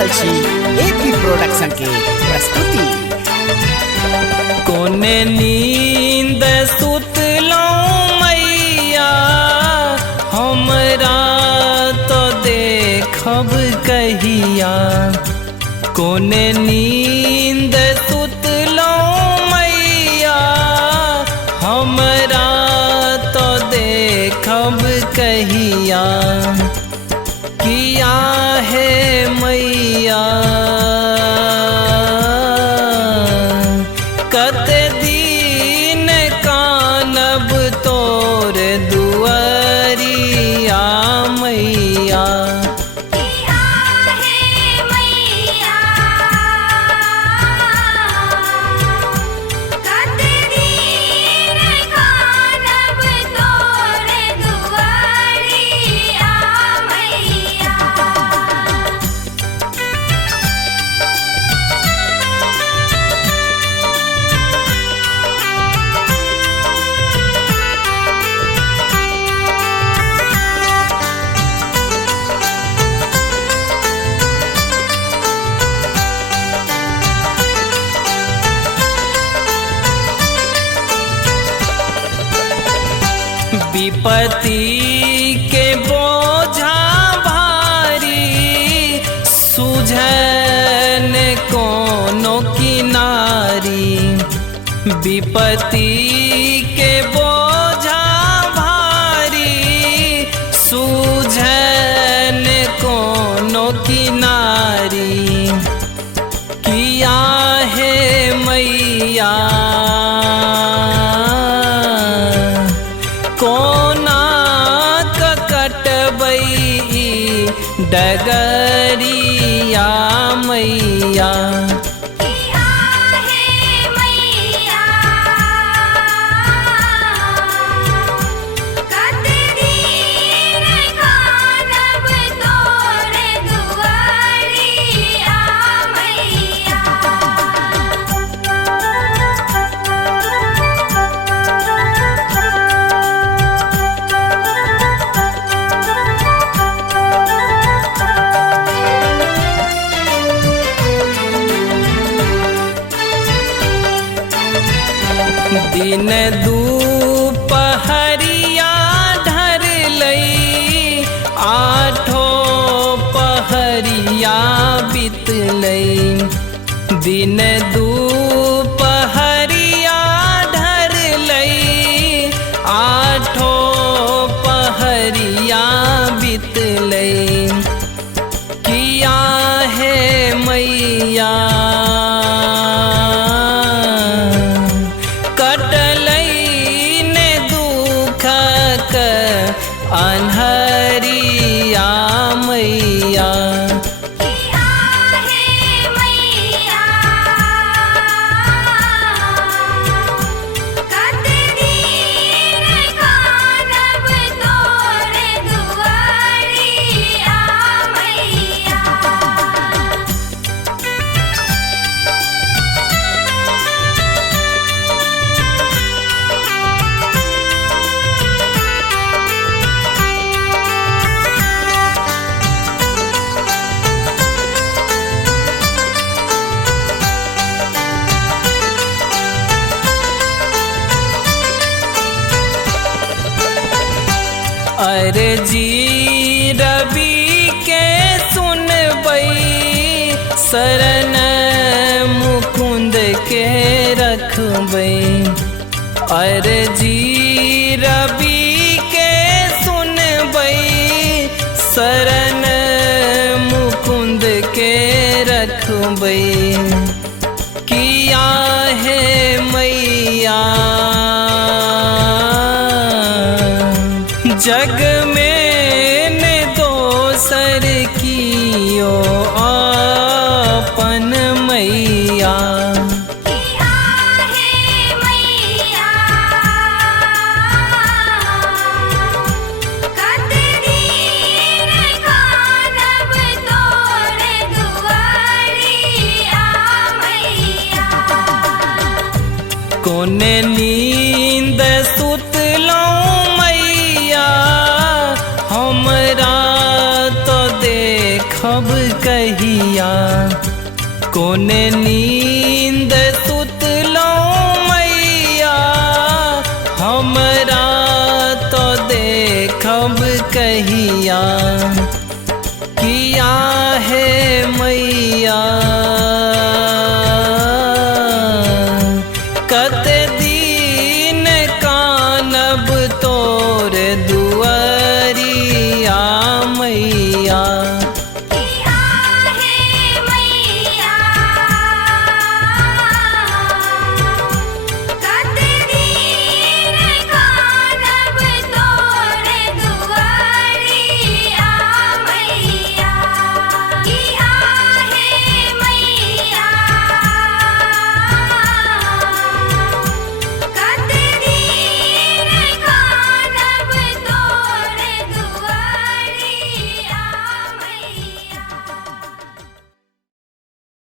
रहल छी AP production के प्रस्तुति। कोने नींद सुतलौं मैया हमरा तो देखब कहिया। कोने नींद सुतलौं मैया हमरा तो देखब कहिया। किया है मैया कते दिन कानब तोर दुआरिया मैया। किया है मैया कते दिन कानब तोर दुआरिया मैया। विपत्ति के बोझा भारी सुझन कोनो किनारी। विपत्ति के बोझा भारी सुझन कोनो किनारी। किया है मैया कोना कटबई डगरिया मैया। किया है मैया कते दिन कानब तोर दुआरिया मैया। दिन दुपहरिया ढर लई आठो पहरिया बितलई। दिन दुपहरिया ढर लई आठो पहरिया बितलई। किया है मैया अन्हरिया मैया। किया है मैया कते दिन कानब तोर दुआरिया मैया। अर्जी रवि के सुनबई शरण मुकुंद के रखबई। अर्जी रवि के सुनबई शरण मुकुंद के रखबई। किया है मैया जग में ने दोसर कियो अपन मैया। किया है मैया कते दिन कानब तोर दुआरिया मैया। कोने नींद सुतलौं मैया हमरा तो देखब कहिया। कोने नींद सुतलो मैया हमरा तो देखब कहिया